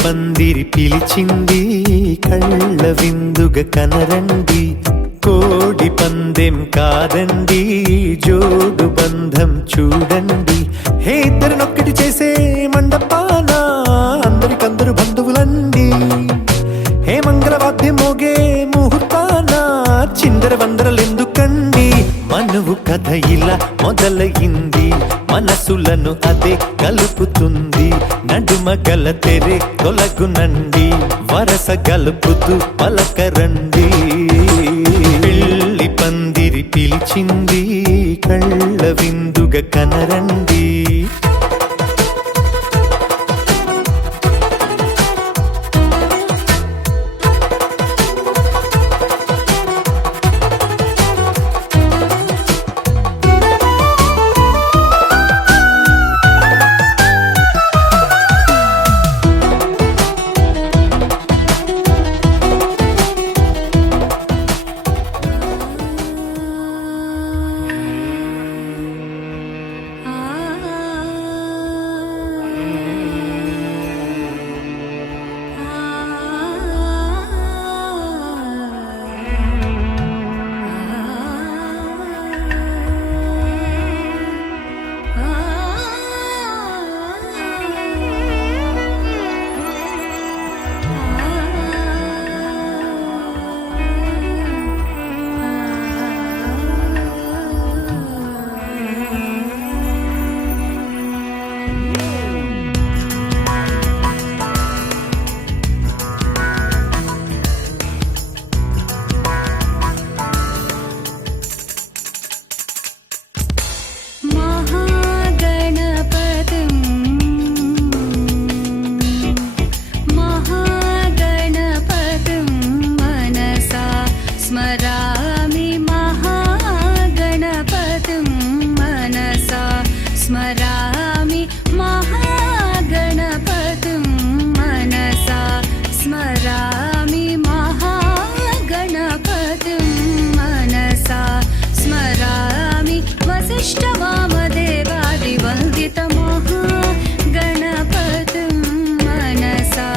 పందిరి పిలిచింది కళ్ళ విందుగా కనరండి కోడి పందెం కాదండి జోడు బంధం చూడండి హే ఇద్దరినొక్కటి చేసే మండపాన అందరికందరు బంధువులండి హే మంగళవాద్యం మోగే ముహూర్తాన చిందర వందరలెందుకండి మనువు కథ ఇలా మొదలయింది మనసులను అదే కలుపుతుంది నడుమ గల తెరే తొలగునండి వరస గలుపుతూ పలకరండి పెళ్లి పందిరి పిలిచింది కళ్ళ విందుగా కనరండి स्मरामि महागणपतिं मनसा स्मरामि महागणपतिं मनसा स्मरामि वसिष्ठवामदेवादिवन्दितमहागणपतिं मनसा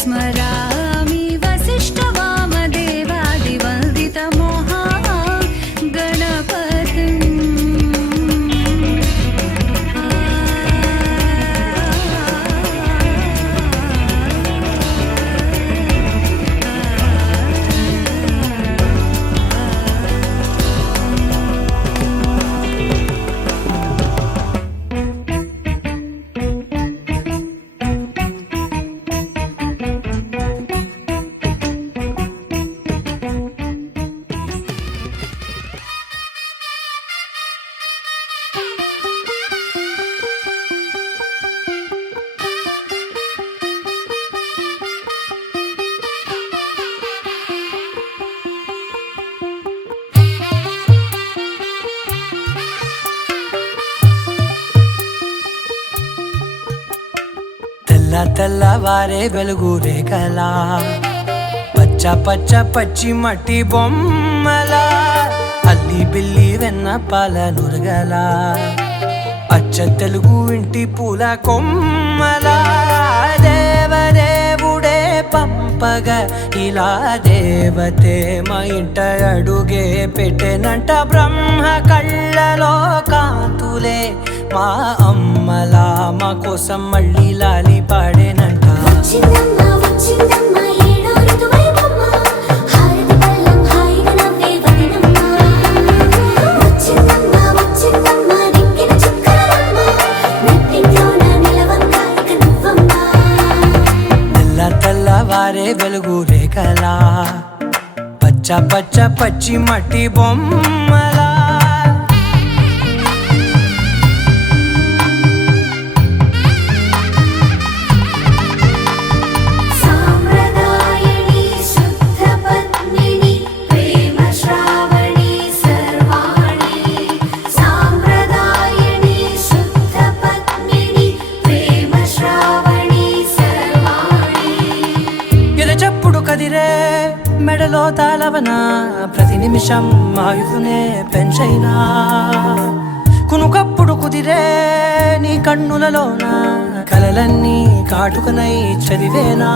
स्मरामि वसिष्ठवामदेवादिवन्दितमहागणपतिम् తెల్లవారే వెలుగు రేఖలా పచ్చ పచ్చ పచ్చి మట్టి బొమ్మల అల్లి బిల్లి వెన్న పాల నురగల అచ్చ తెలుగు ఇంటి పూల కొమ్మల దేవదేవుడే పంపగా ఇలా దేవతే మా ఇంట అడుగే పెట్టెనంట బ్రహ్మ కళ్ళలో కాంతులే మా అమ్మలా మా కోసం మళ్ళీ లాలి పాడేనంట తెల్లవారే వెలుగు రేఖలా పచ్చ పచ్చ పచ్చి మట్టి బొమ్మలా కదిరే మెడలో తాళవన ప్రతి నిమిషం ఆయుధునే పెంచైనా కునుకప్పుడు కుదిరే నీ కన్నులలోన కలలన్నీ కాటుకనై చదివేనా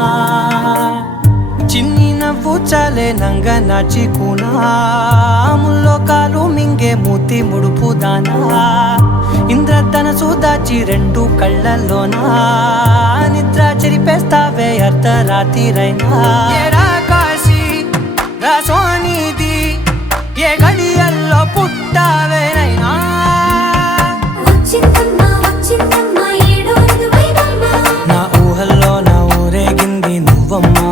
చిన్ని నవ్వు చాలే నంగ నాచి కూనాముల్లో కాలు మింగే మూతి ముడుపు దానా ఇంద్రధనసు దాచి రెండు కళ్ళల్లోనా నిద్ర చెరిపేస్తావే అర్ధరాత్రిరైనా ఏడా కాశీ రాసోనిది ఏ గడియల్లో పుట్టావేనైనా నా ఊహల్లో నా ఊరేగింది నువ్వమ్మా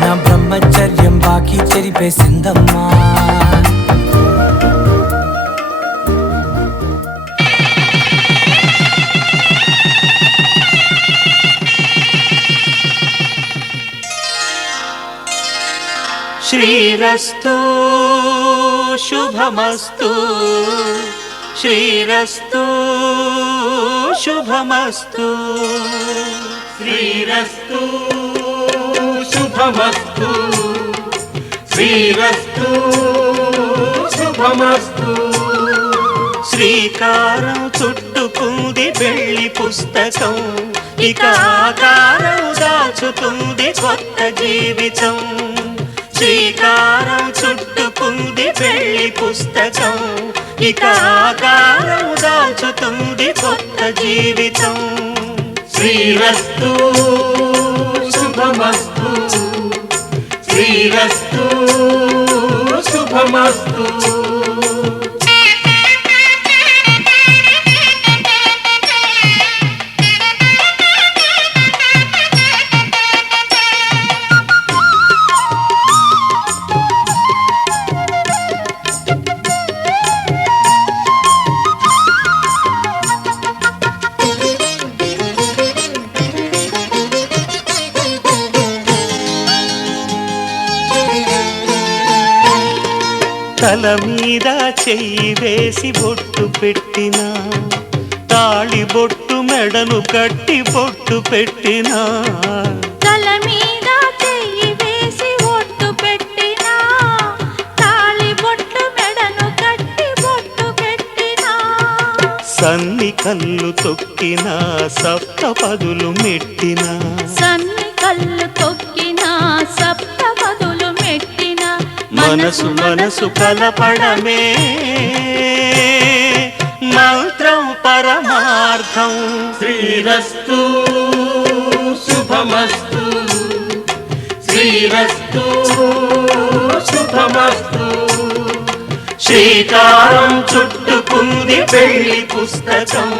నా బ్రహ్మచర్యం బాకీ చెరిపేసిందమ్మా శ్రీరస్తు శుభమస్తు శ్రీరస్తు శుభమస్తు శ్రీరస్తు శుభమస్తు శ్రీరస్తు శుభమస్తు శ్రీకారం చుట్టుకుంది పెళ్లి పుస్తకం ఇక ఆకారం దాచుతుంది కొత్త జీవితం శ్రీకారం చుట్టుకుంది పెళ్లి పుస్తకం ఇక ఆకారం దాచుతుంది కొత్త జీవితం శ్రీరస్తు శుభమస్తు శ్రీరస్తు శుభమస్తు తల మీద చెయ్యి వేసి బొట్టు పెట్టినా తాళి బొట్టు మెడను కట్టి బొట్టు పెట్టినా తల మీద చెయ్యి వేసి బొట్టు పెట్టినా తాళి బొట్టు మెడను కట్టి బొట్టు పెట్టినా సన్ని కళ్ళు తొక్కినా సప్త పదులు మెట్టినా సన్ని కళ్ళు తొక్కినా సప్త పదులు మెట్టినా మనసు మనసు కలపడమే మంత్రం పరమార్థం శ్రీరస్తు శుభమస్తు శ్రీరస్తు శుభమస్తు శ్రీకారం చుట్టుకుంది పెళ్లి పుస్తకం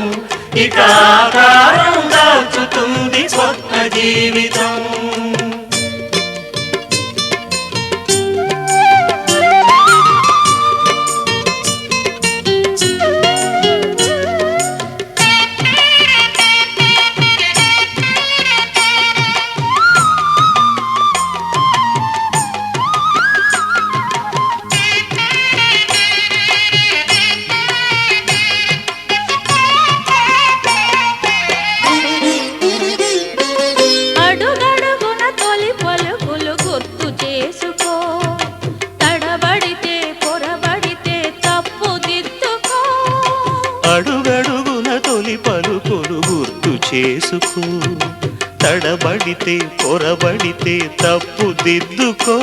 ఇక ఆకారం దాచుతుంది కొత్త జీవితం అడుగడుగున తొలి పలుకులు గుర్తు చేసుకో తడబడితే పొరబడితే తప్పు దిద్దుకో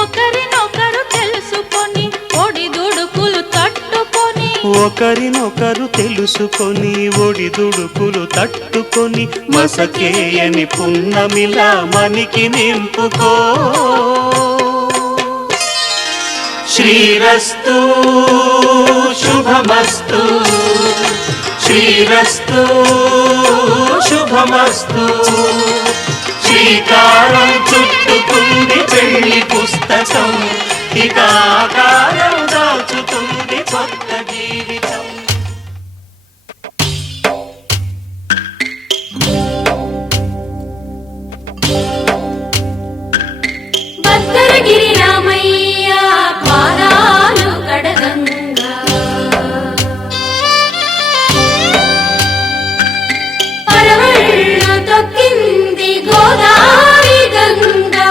ఒకరినొకరు తెలుసుకొని ఒడిదుడుకులు తట్టుకొని ఒకరినొకరు తెలుసుకొని ఒడిదుడుకులు తట్టుకొని మసకేయని పున్నమిలా మనికి నింపుకో శ్రీరస్తు శుభమస్తు శ్రీరస్తు శుభమస్తు శ్రీకారం చుట్టుకుంది పెళ్లి పుస్తకం ఇక ఆకారం దాచుతుంది కొత్త జీవితం భద్రగిరి రామయ్య పాదాలు కడగంగా పరవళ్ళు తొక్కింది గోదావరి గంగా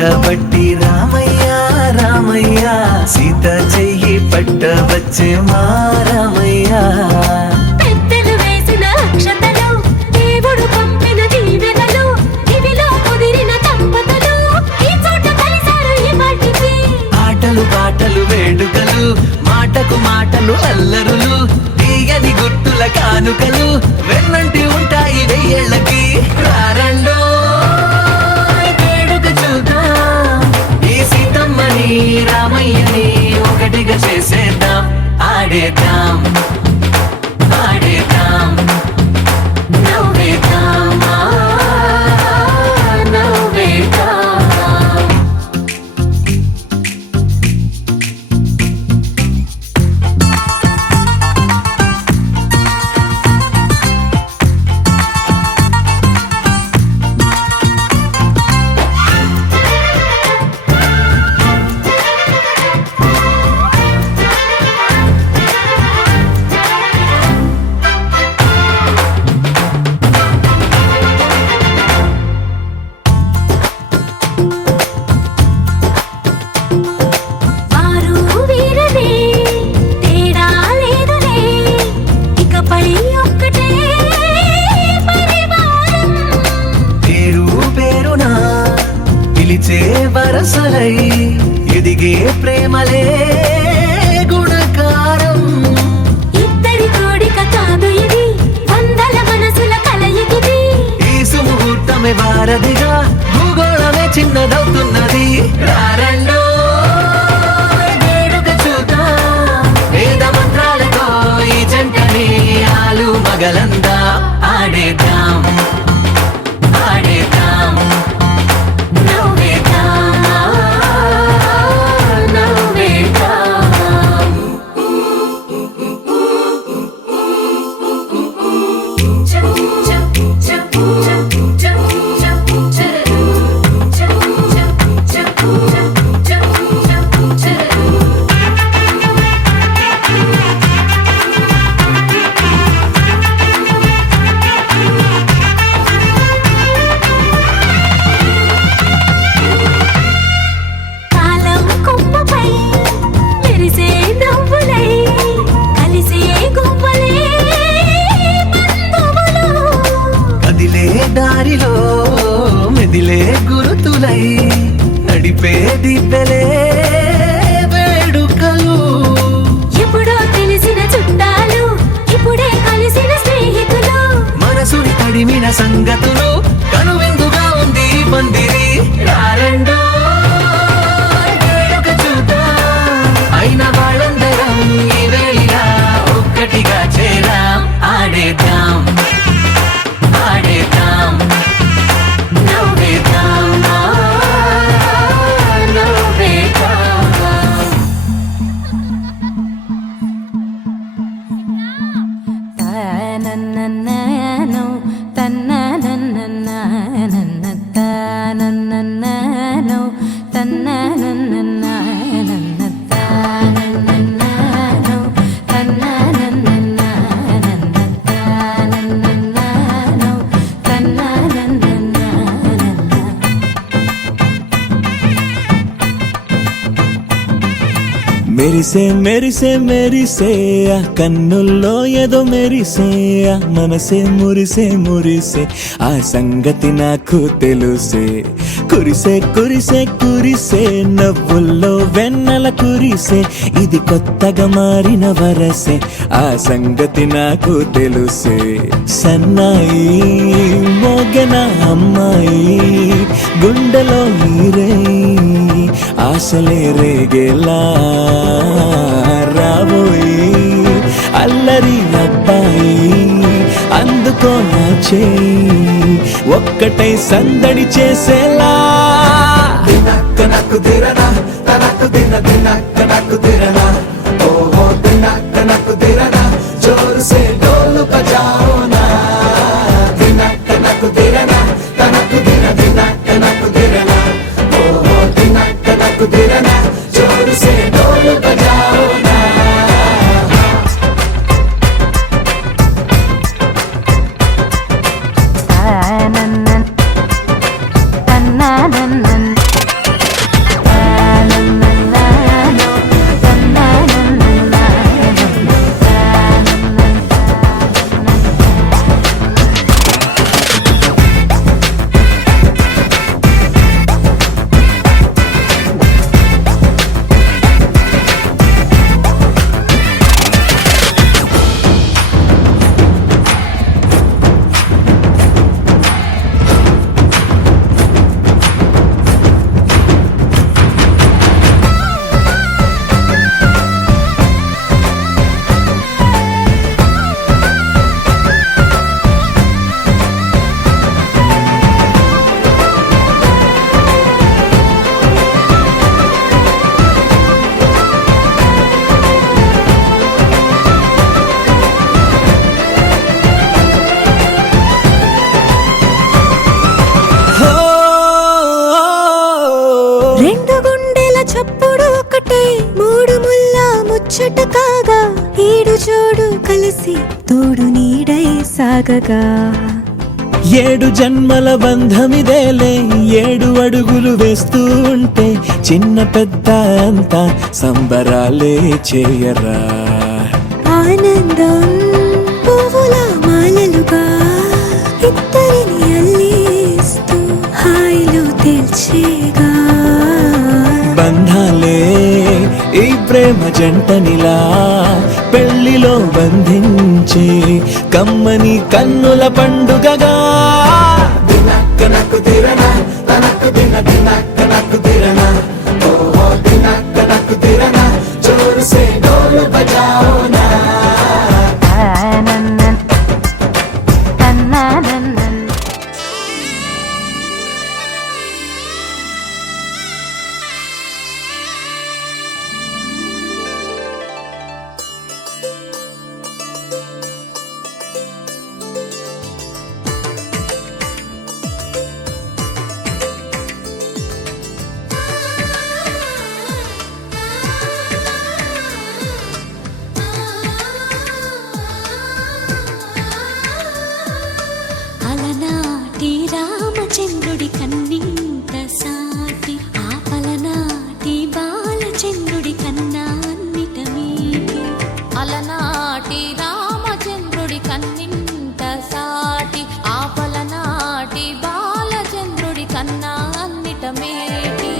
పట్టబట్టి రామయ్య రామయ్య సీత చెయ్యి పట్టవచ్చే మా రామయ్య పెద్దలు వేసిన అక్షతలు దేవుడు పంపిన దీవెనలు ఇవిలో కుదిరిన దంపతులు ఈ చోట కలిసారు ఈ పాటికి ఆటలు పాటలు వేడుకలు మాటకు మాటలు అల్లరులు తీయని గుర్తుల కానుకలు వెన్నంటి ఉంటాయి వెయ్యేళ్ళకి రారండో వేడుక చూద్దాం ఈ సీతమ్మని రామయ్యని ఒకటిగా చేసేద్దాం ఆడేద్దాం ఆడేద్దాం నవ్వేద్దాం నవ్వేద్దాం వారు వీరనే తేడా లేదులే ఇకపై ఒక్కటే పరివారం పేరు పేరునా పిలిచే వరసలై ఎదిగే ప్రేమలే గుణకారం ఇద్దరి కోడిక కాదు ఇది వందల మనసుల కలయికిది ఈ సుముహూర్తమే వారధిగా భూగోళమే చిన్నదవుతున్నది రారండో వేడుక చూద్దాం వేద మంత్రాలతో ఈ జంటని ఆలు మగలందా ఆడేద్దాం ఆడేద్దాం నవ్వేద్దాం నవ్వేద్దాం కాలం కొమ్మపై మెరిసే నవ్వులై కలిసే గువ్వలే బంధువులు కదిలే దారిలో మెదిలే గురుతులై నడిపే దిబ్బెలే వేడుకలు ఎప్పుడో తెలిసిన చుట్టాలు ఇప్పుడే కలిసిన స్నేహితులు మనసుని తడిమిన సంగతులు కనువిందుగా ఉంది ఈ పందిరి రారండో వేడుక చూద్దాం అయిన వాళ్ళందరం ఈ వేళ ఒక్కటిగా చేరాం ఆడేద్దాం ఆడేద్దాం నవ్వేద్దాం నవ్వేద్దాం తనననననో తన్నననననన తనననననో తన్నననననన తనననననో తన్నననననన తనననననో తన్నననననన మెరిసే మెరిసే మెరిసే ఆ కన్నుల్లో ఏదో మెరిసే ఆ మనసే మురిసే మురిసే ఆ సంగతి నాకు తెలుసే కురిసే కురిసే కురిసే నవ్వుల్లో వెన్నెల కురిసే ఇది కొత్తగా మారిన వరసే ఆ సంగతి నాకు తెలుసే సన్నాయి మోగన అమ్మాయి గుండెలో నీరే ఆశలే రేగేలా రాబోయి అల్లరి అబ్బాయి అందుకో నా చేయి ఒక్కటై సందడి చేసేలా దినక్క నక్కు దిరనా తనకు దిన దినక్క నక్కు దిరనా ఓహో దినక్క నక్కు దిరనా జోరు సే డోలు బజాओ నా దినక్క నక్కు దిరనా తనకు దిన దినక్క నక్కు దిరనా ఓహో దినక్క నక్కు దిరనా జోరు సే డోలు బజాओ నా తనననన తన్నననన కలిసి తోడు నీడై సాగగా 7 జన్మల బంధమిదేలే 7 అడుగులు వేస్తూ ఉంటే చిన్న పెద్ద అంతా సంబరాలే చేయరా ఆనందం పువ్వుల మాలలుగా ఇద్దరిని అల్లేస్తూ హాయిలో తేల్చేగా బంధాలే ఈ ప్రేమ జంటనిలా పెళ్లిలో బంధించే కమ్మని కన్నుల పండుగగా దినక్క నక్కు దిరనా తనకు దిన దినక్క నక్కు దిరనా ఓహో దినక్క నక్కు దిరనా జోరు సే డోలు బజాओ నా అలనాటి రామచంద్రుడి కన్నింత సాటి ఆపలనాటి బాలచంద్రుడి కన్నా అన్నిట మీటి అలనాటి రామచంద్రుడి కన్నింత సాటి ఆపలనాటి బాలచంద్రుడి కన్నా అన్నిట మేటి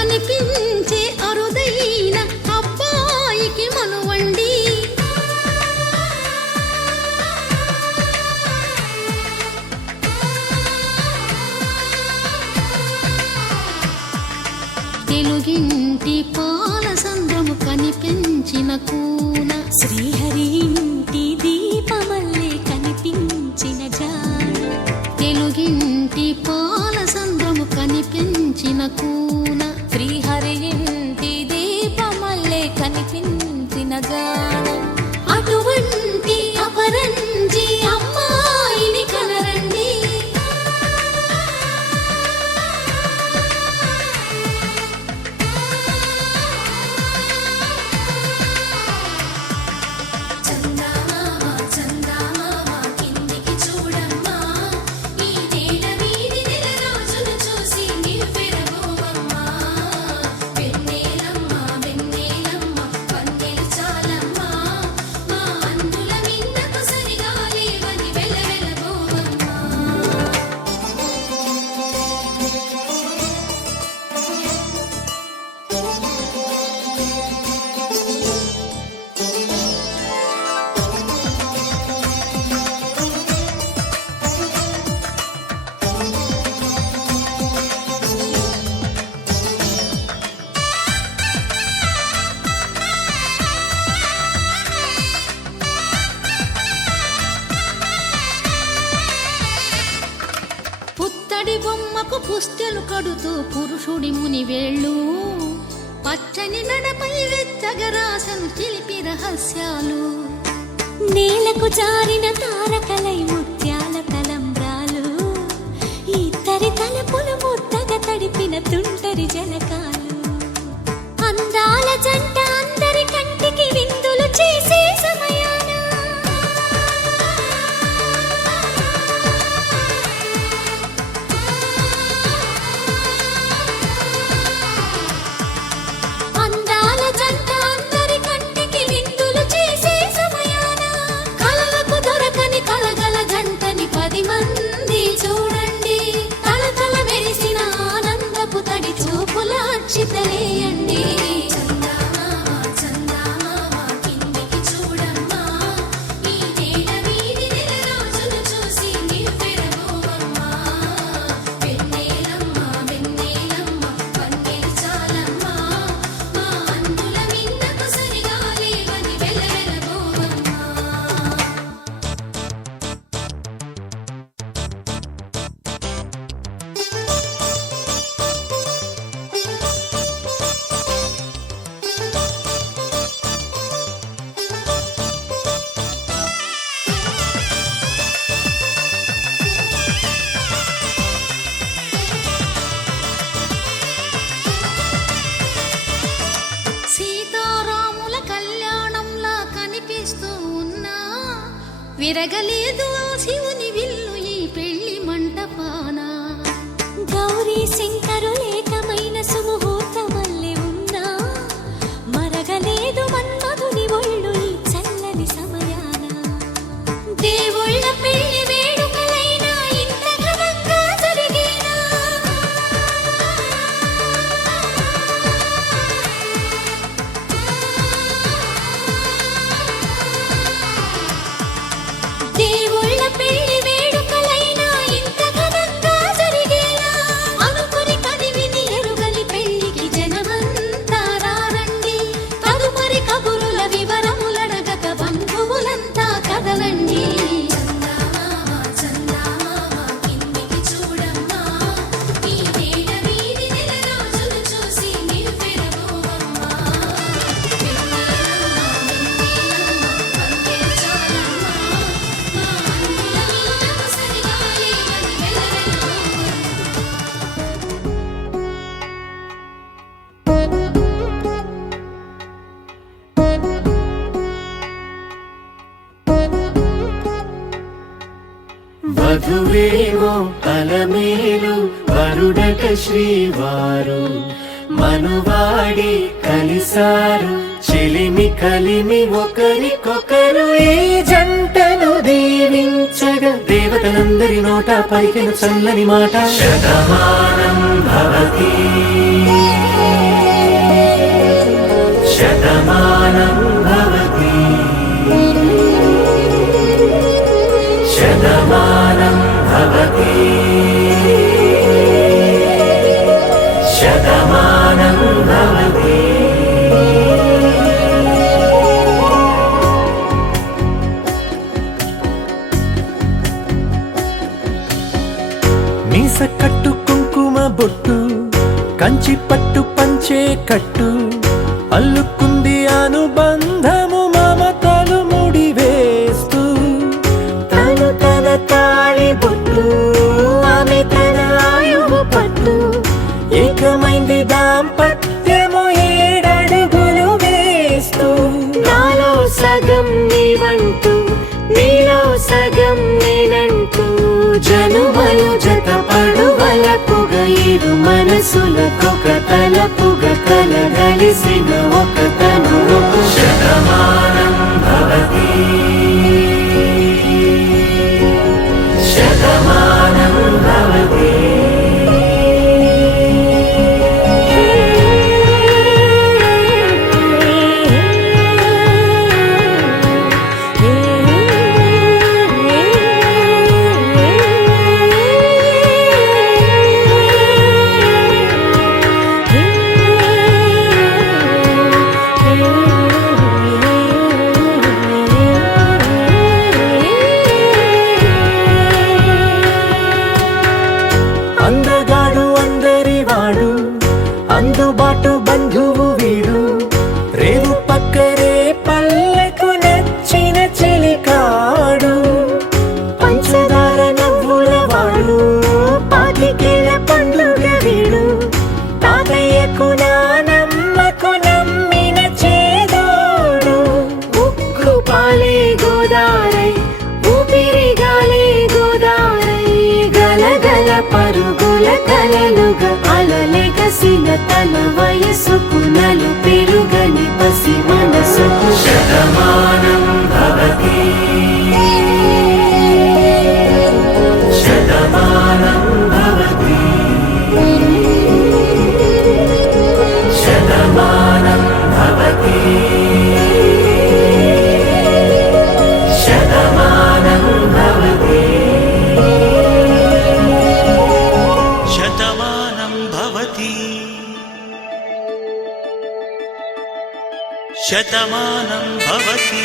అనిపించే అరుదైన అబ్బాయికి మనువండి తెలుగింటి పాల సంద్రము కనిపించిన కూన శ్రీహరి ఇంటి దీపమల్లే కనిపించిన జాన తెలుగింటి పాల సంద్రము కనిపించిన కూన శ్రీహరి ఇంటి దీపమల్లే కనిపించిన గానం అటువంటి అపరంజి అమ్మాయిని కనరండి చందమామ కిందికి చూడమ్మా ఈ నేల వీధి నెల రోజులు చూసి నివ్వెరబోవమ్మా వెన్నెలమ్మ వెన్నెలమ్మ వన్నెలు చాలమ్మా మా అందుల మిన్నకు సరిగా లేవని వెలవెలబోవమ్మా పుత్తడి బొమ్మకు పుస్తెలు కడుతూ పురుషుడి ముని వేళ్ళు పచ్చని నడపై వెచ్చగరాసను చిలిపి రహస్యాలు నేలకు జారిన తారకలై ముత్యాల తలంబ్రాలు ఇద్దరి తలపులు ముద్దగా తడిపిన తుంటరి జలకాలు అందాల జంట అందరి కంటికి విందులు చేసే సమయాన అందాల జంట అందరి కంటికి విందులు చేసే సమయాన కలలకు దొరకని కలగల మెరగలేదు ఆ శివుని విల్లు ఈ పెళ్లి మంటపాన. గౌరీ శంకరు ఏకమైన సుముహూర్తమల్లె ఉన్నా మరగలేదు మన్మధుని ఒళ్ళు ఈ చల్లని సమయాన. దేవుళ్ళ పెళ్లి వేడుకలైనా ఇంత ఘనంగా జరిగేనా? దేవుళ్ళ పెళ్లి వేడుకలైనా ఇంత ఘనంగా జరిగేనా? అనుకుని కదివిని ఎరుగని పెళ్లికి జనమంతా రారండి. తదుపరి కబురుల వివరములడగక బంధువులంతా కదలండి. చందమామ చందమామ కిందికి చూడమ్మా, ఈ వేళ వీధి నెల రోజులు చూసి నిలువెరబోవమ్మా. వధువేమో అలమేలు వరుడట శ్రీవారు, మనువాడి కలిసారు చెలిమి కలిమి ఒకరికొకరు. ఈ జంటను దీవించగా దేవతలందరి నోట పలికిన చల్లని మాట శతమానం భవతి శతమానం భవతి శతమానం భవతి శతమానం భవతి. మీస కట్టు కుంకుమ బొట్టు కంచి పట్టు పంచే కట్టు అల్లుకుంది అనుబంధము మమతలు ముడివేస్తూ. తను తన తాళి బొట్టు ఆమె తన ఆయువు పట్టు ఏకమైంది దాంపత్యము 7 అడుగులు వేస్తూ. నాలో సగం నీవంటూ నీలో సగం నేనంటూ జనుమలు జత పడువలపుగ ఇరు మనసులకొక తలపుగ కలగలిసిన ఒక తను. శతమానం భవతి శతమానం భవతి. అందగాడు అందరివాడు అందుబాటు బంధువు వీడు, రేవు పక్కరే పల్లెకు నచ్చిన చెలికాడు. పంచదార నవ్వుల వాడు పాతికేల పండుగ వీడు, తాతయ్యకు నానమ్మకు నమ్మిన చేదోడు. ఉక్కు పాలే గోదారై ఊపిరి గాలే గోదారై గలగల పరుగుల కలలుగా అలలెగసిన తన వయసుకు నలు పెరుగని పసి మనసుకు. శతమానం భవతి శతమానం భవతి శతమానం భవతి శతమానం భవతి శతమానం భవతి శతమానం భవతి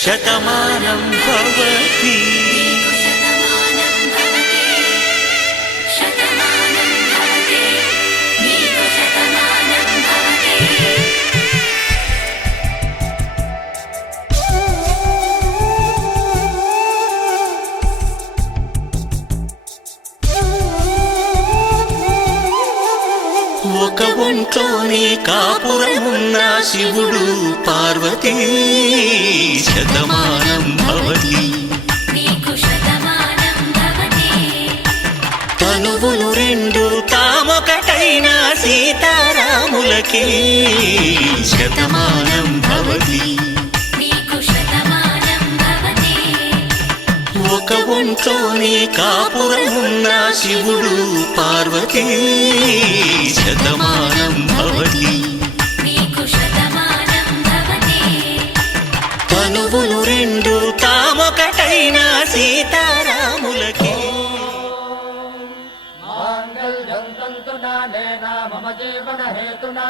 శతమానం భవతి. ఒక ఒంట ఒంట్లోనే కాపురమున్న శివుడు పార్వతీ శతమానం భవతి నీకు శతమానం భవతి తనువులు రెండు తామొకటైన సీతారాములకి శతమానం భవతి నీకు శతమానం భవతి ఒక ఒంట్లోనే కాపురమున్న శివుడు పార్వతీ శతమానం భవతి నీకు శతమానం భవతి తనువులు రెండు తామొకటైన సీతారాములకి మాంగళ్యం తంతునానేన మమ జీవన హేతునా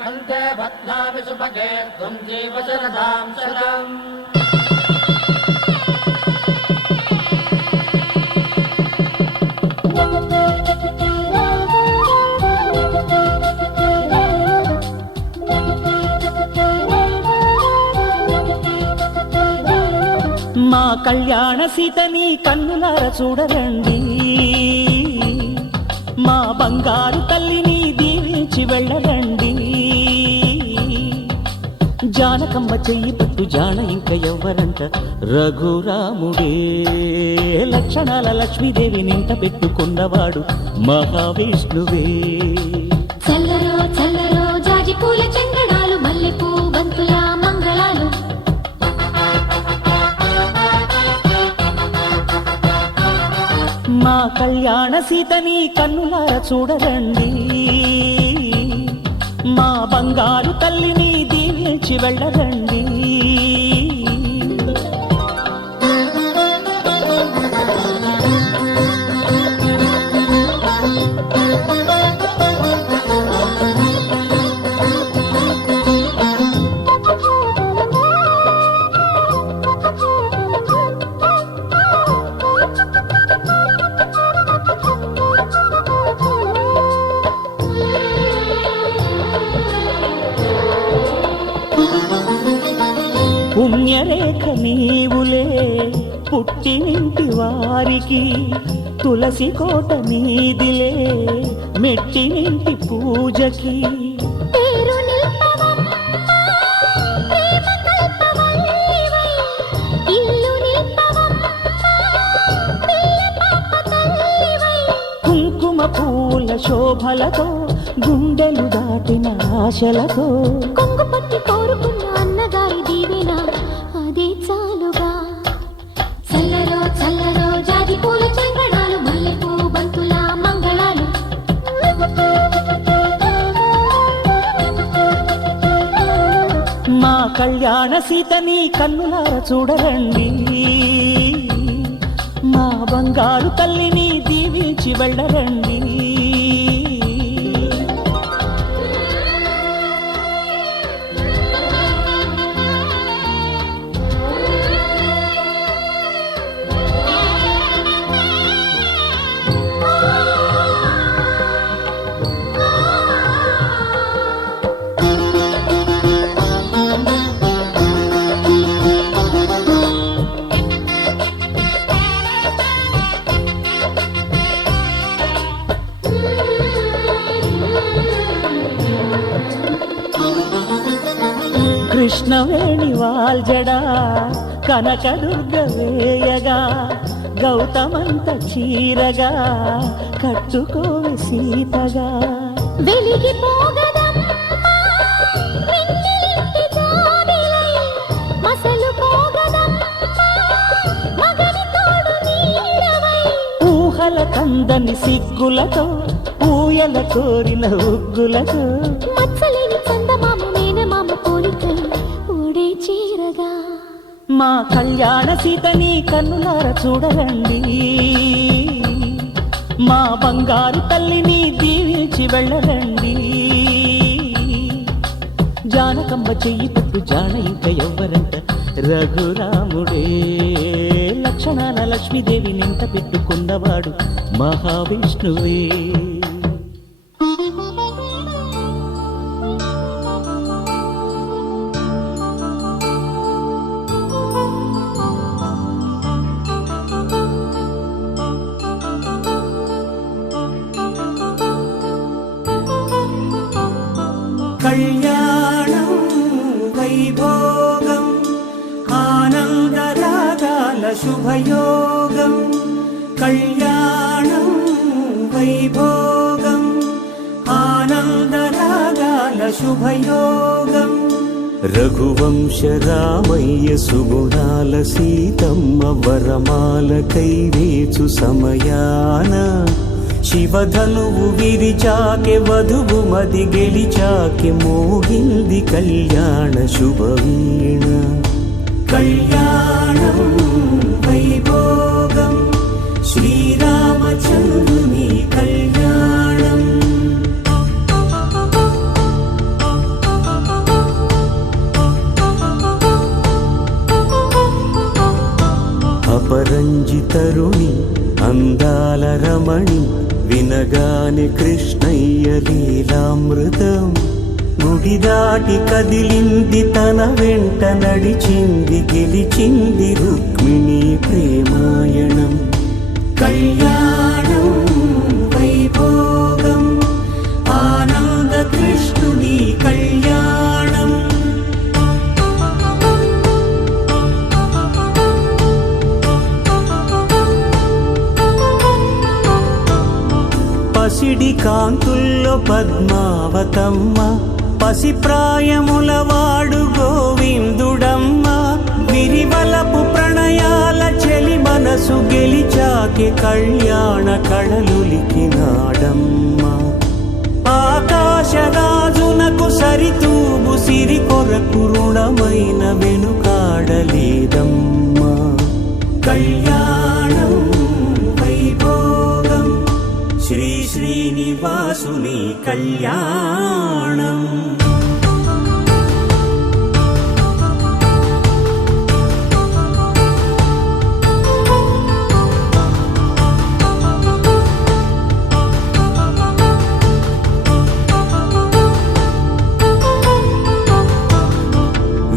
కంఠే బధ్నామి సుభగే త్వం జీవ శరదాం శతం. మా కళ్యాణ సీతని కన్నులార చూడరండి, మా బంగారు తల్లిని దీవించి వెళ్ళరండి. జానకమ్మ చెయ్యి పట్టు జాన ఇంక ఎవ్వరంట, రఘురాముడే లక్షణాల లక్ష్మీదేవి నింట పెట్టుకున్నవాడు మహావిష్ణువే. చల్లరో చల్లరో జాజి పూల చందనాలు మల్లెపూ బంతుల మంగళాలు మా కళ్యాణ సీతని కన్నులార చూడరండి, మా బంగారు తల్లిని దీవించి వెళ్ళరండి. పుణ్యరేఖ నీవులే పుట్టినింటి వారికి, తులసి కోట నీదిలే మెట్టినింటి పూజకి. పేరు నిల్పవమ్మ ప్రేమ కల్పవల్లివై ఇల్లు నిల్పవమ్మ పిల్ల పాప తల్లివై కుంకుమ పూల శోభలతో గుండెలు దాటిన ఆశలతో కొంగు పట్టి కోరుకున్న అన్నగారి దీవెన అదే చాలుగా. చల్లరో చల్లరో జాజి పూల చందనాలు మల్లెపూ బంతుల మంగళాలు మా కళ్యాణ సీతని కన్నులార చూడరండి, మా బంగారు తల్లిని దీవించి వెళ్ళరండి. కృష్ణవేణి వాల్జడా కనకదుర్గ వేయగా, గౌతమంత చీరగా కట్టుకోవి సీతగా. వెలిగిపోగదమ్మ వెన్నెలింటి జాబిలై మసలు పోగదమ్మ మగని తోడు నీడవై ఊహల కందని సిగ్గులతో ఊయల కోరిన ఉగ్గులతో మచ్చలేని చందమామ మేనమామ పోలికై ఓడే చీరగా. మా కళ్యాణ సీతని కన్నులార చూడరండి, మా బంగారు తల్లిని దీవించి వెళ్ళరండి. జానకమ్మ చెయ్యి పట్టు జాన ఇంక ఎవ్వరంట, రఘురాముడే లక్షణాల లక్ష్మీదేవి నింట పెట్టుకున్నవాడు మహావిష్ణువే. శుభయోగం కళ్యాణం వైభోగం ఆనందరాగాల శుభయోగం రఘువంశ రామయ్య సుగుణాల సీతమ్మ వరమాల కైవేచు సమయాన శివధనువు విరిచాకె వధువు మది గెలిచాకె మోగింది కళ్యాణ శుభవీణ కళ్యాణం వైభోగం శ్రీరామచంద్రుని కళ్యాణం అపరంజి తరుణి అందాల రమణి వినగానే కృష్ణయ్య లీలామృతం గుడి దాటి కదిలింది తన వెంట నడిచింది గెలిచింది రుక్మిణి ప్రేమాయణం కళ్యాణం వైభోగం ఆనంద కృష్ణుని కళ్యాణం పసిడి కాంతుల్లో పద్మావతమ్మ పసిప్రాయముల వాడు గోవిందుడమ్మ విరివలపు ప్రణయాల చెలి మనసు గెలిచాకే కళ్యాణ కళలులికినాడమ్మ ఆకాశరాజునకు సరితూబు సిరి కొరకు రుణమైన వెనుకాడలేదమ్మ కళ్యాణం వైభోగం శ్రీ శ్రీనివాసుని కళ్యాణం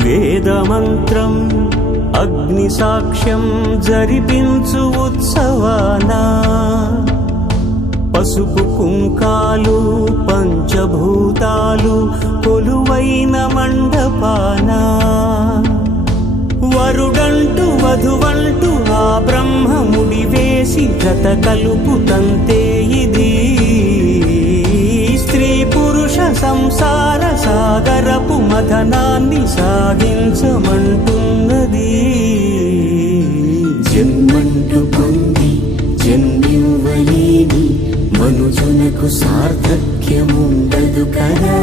వేదమంత్రం అగ్ని సాక్ష్యం జరిపించు ఉత్సవానా పసుపు కుంకాలు పంచభూతాలు కొలువైన మండపాన వరుడంటూ వధువంటూ ఆ బ్రహ్మముడి వేసి జత కలుపుతంతే ఇది స్త్రీ పురుష సంసార సాగరపు మథనాన్ని సాగించమంటున్నది జన్మంటూ పొంది జన్మివ్వలేని మనుజునకు సార్థక్యముండదు కదా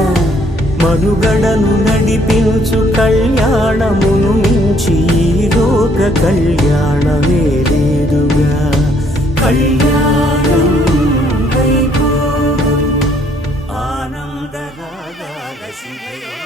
మనుగడను నడిపించు కళ్యాణమును మించి ఈ లోక కళ్యాణమే లేదుగా కళ్యాణం వైభోగం ఆనందరాగాల శుభయోగం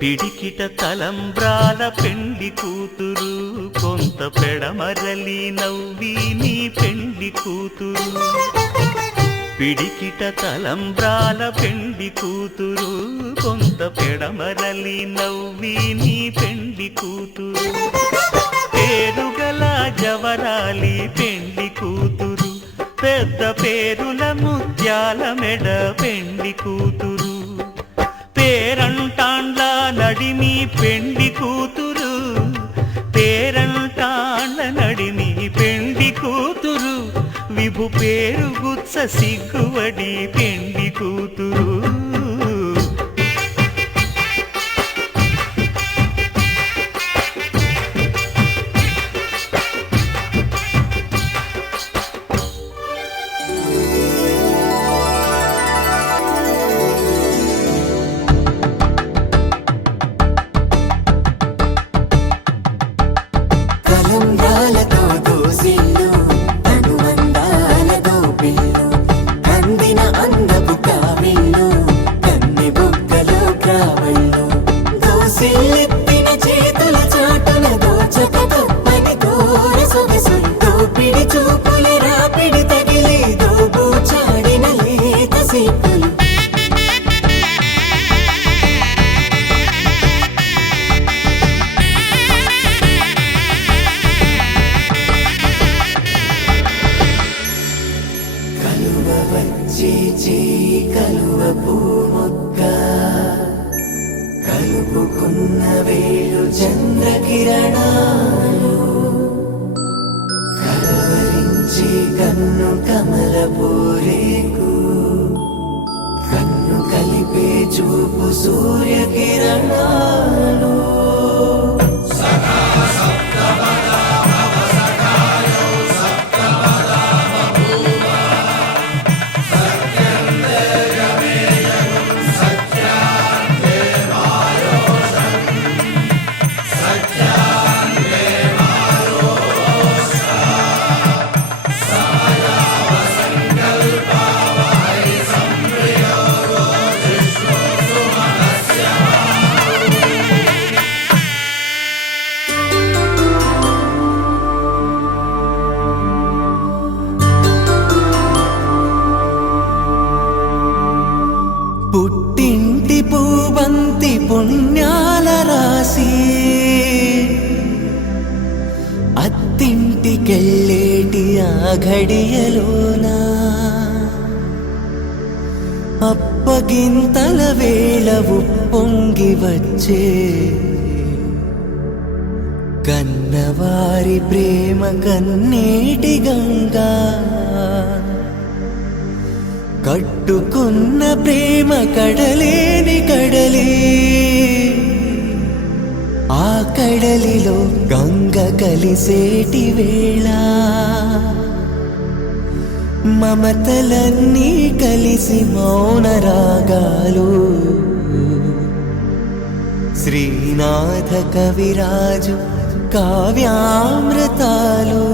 పిడికిట తలంబ్రాల పెండి కూతురు కొంత పెడమరలి నవ్వి నీ పెండి కూతురు పిడికిట తలంబ్రాల పెండి కూతురు కొంత పెడమరలి నవ్వి నీ పెండి కూతురు పేరుగల జవరాలి పెండి కూతురు పెద్ద పేరుల ముత్యాల మెడ పెండి కూతురు పేరంటాండ్ల నడిమి పెండి కూతురు పేరంటాండ్ల నడిమి పెండి కూతురు విభు పేరు గుత్స సిగ్గువడి పెండి కూతురు కన్ను కమలపూరేకు కన్ను కలిపే చూపు సూర్యకిరణాలు పుట్టింటి పూబంతి పుణ్యాల రాసి అత్తింటికెళ్ళేటి ఆ ఘడియలోనా అప్పగింతల వేళ ఉప్పొంగి వచ్చే కన్నవారి ప్రేమ కన్నేటి గంగా కట్టుకున్న ప్రేమ కడలేని కడలి ఆ కడలిలో గంగ కలిసేటి వేళ మమతలన్నీ కలిసి మౌన రాగాలు శ్రీనాథ కవిరాజు కావ్యామృతాలు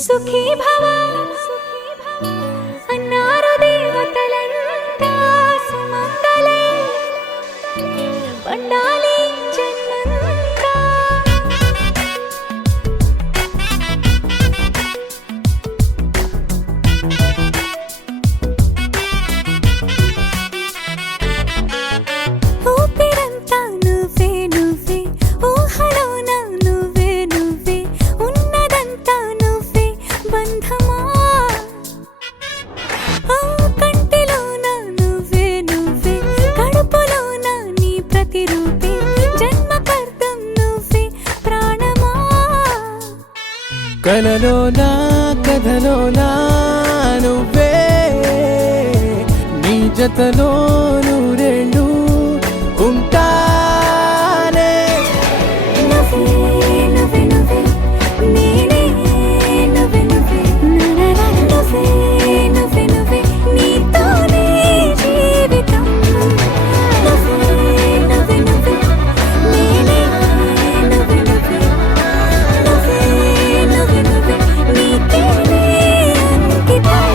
సుఖీ భవ అన్నారు దేవతలంతా సుమంగళే పండాలి జన్మంతా ఊపిరంతా నువ్వే నువ్వే ఊహలోన నువ్వే నువ్వే ఉన్నదంతా నువ్వే బంధమా ఆ కంటిలోన నువ్వే నువ్వే కడుపులోన నీ ప్రతిరూపే జన్మకర్తం నువ్వే ప్రాణమా కలలోనా కథలోనా నువ్వే నీ జతలో నూరేళ్ళు ఉంటానే నువ్వే నువ్వే నువ్వే నేనే నువ్వే నువ్వే నరరా నువ్వే నువ్వే నువ్వే నీతోనే జీవితం నువ్వే నువ్వే నువ్వే నేనే నువ్వే నువ్వే నువ్వే నువ్వే నువ్వే నీతోనే అంకితం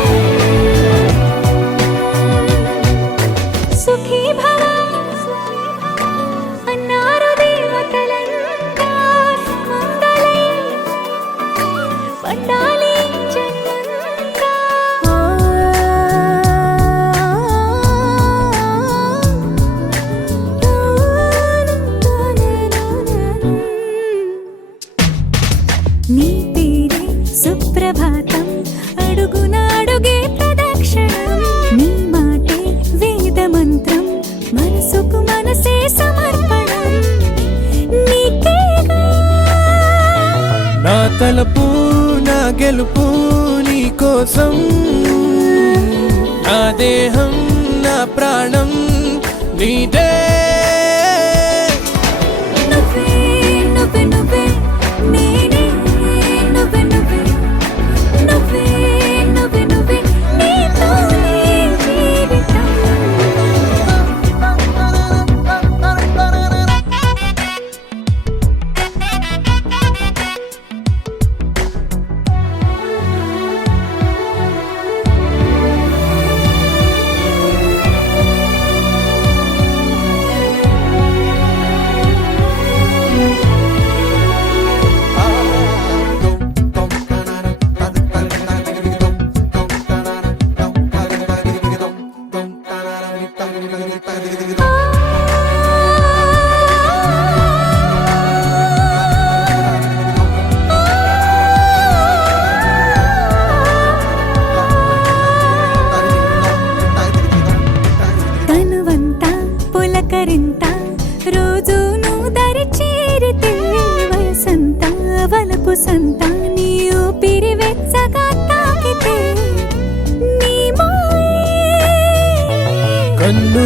సుఖీ భవ అన్నారు దేవతలంతా సుమంగళే పండాలి జన్మంతా నీ పేరే సుప్రభాతం అడుగున అడుగే ప్రదక్షిణం నీ మాటే వేద మంత్రం మనసుకు మనసే సమర్పణం నీకేగా నా తలపు నా గెలుపు నీ కోసం నా దేహం నా ప్రాణం నీదే నువ్వే నువ్వే నువ్వే నేనే నువ్వే నువ్వే నువ్వే నువ్వే నువ్వే నీతోనే జీవితం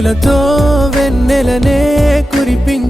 కలతో వెన్నెలనే కురిపించే